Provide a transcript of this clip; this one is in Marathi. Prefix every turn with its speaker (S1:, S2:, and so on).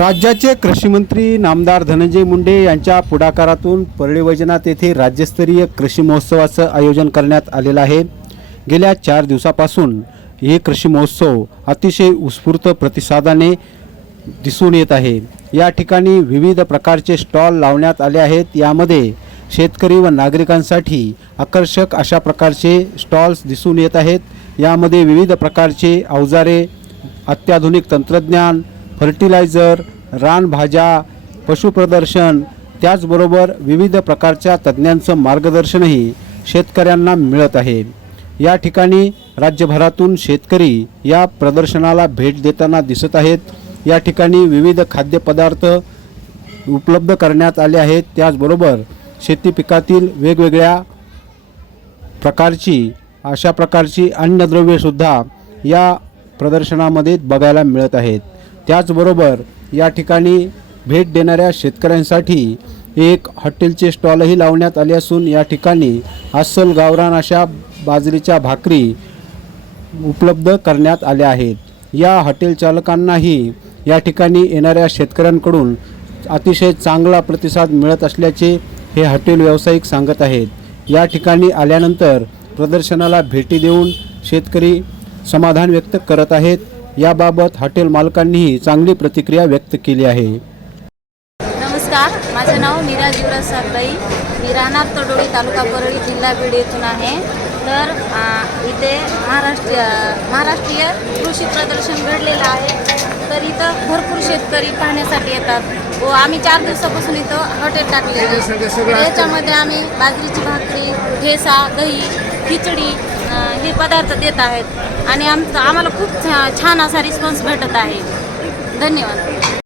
S1: राज्याचे कृषीमंत्री नामदार धनंजय मुंडे यांच्या पुढाकारातून परळी वैजनाथ येथे राज्यस्तरीय कृषी महोत्सवाचं आयोजन करण्यात आलेलं आहे. गेल्या चार दिवसापासून हे कृषी महोत्सव अतिशय उत्स्फूर्त प्रतिसादाने दिसून येत आहे. या ठिकाणी विविध प्रकारचे स्टॉल लावण्यात आले आहेत. यामध्ये शेतकरी व नागरिकांसाठी आकर्षक अशा प्रकारचे स्टॉल्स दिसून येत आहेत. यामध्ये विविध प्रकारचे अवजारे अत्याधुनिक तंत्रज्ञान फर्टिलायझर रानभाज्या पशुप्रदर्शन त्याचबरोबर विविध प्रकारच्या तज्ज्ञांचं मार्गदर्शनही शेतकऱ्यांना मिळत आहे. या ठिकाणी राज्यभरातून शेतकरी या प्रदर्शनाला भेट देताना दिसत आहेत. या ठिकाणी विविध खाद्यपदार्थ उपलब्ध करण्यात आले आहेत. त्याचबरोबर शेती पिकातील वेगवेगळ्या प्रकारची अशा प्रकारची अन्नद्रव्येसुद्धा या प्रदर्शनामध्ये बघायला मिळत आहेत. त्याचबरोबर या ठिकाणी भेट देणाऱ्या शेतकऱ्यांसाठी एक हॉटेलचे स्टॉलही लावण्यात आले असून या ठिकाणी अस्सल गावरान अशा बाजरीच्या भाकरी उपलब्ध करण्यात आल्या आहेत. या हॉटेल चालकांनाही या ठिकाणी येणाऱ्या शेतकऱ्यांकडून अतिशय चांगला प्रतिसाद मिळत असल्याचे हे हॉटेल व्यावसायिक सांगत आहेत. या ठिकाणी आल्यानंतर प्रदर्शनाला भेटी देऊन शेतकरी समाधान व्यक्त करत आहेत. याबाबत हॉटेल मालकांनीही चांगली प्रतिक्रिया व्यक्त केली आहे.
S2: नमस्कार माझं नाव मीरा युवराज सरदाई मी राहणार तडोळी तालुका परळी जिल्हा बीड येथून आहे. तर इथे महाराष्ट्रीय महाराष्ट्रीय कृषी प्रदर्शन घडलेलं आहे. तर इथं भरपूर शेतकरी पाहण्यासाठी येतात. व आम्ही चार दिवसापासून इथं हॉटेल टाकलेलं आहे. तर याच्यामध्ये आम्ही बाजरीची भाकरी ठेसा दही खिचडी हे पदार्थ देत आहेत. आणि आमचं आम्हाला खूप छान असा रिस्पॉन्स भेटत आहे. धन्यवाद.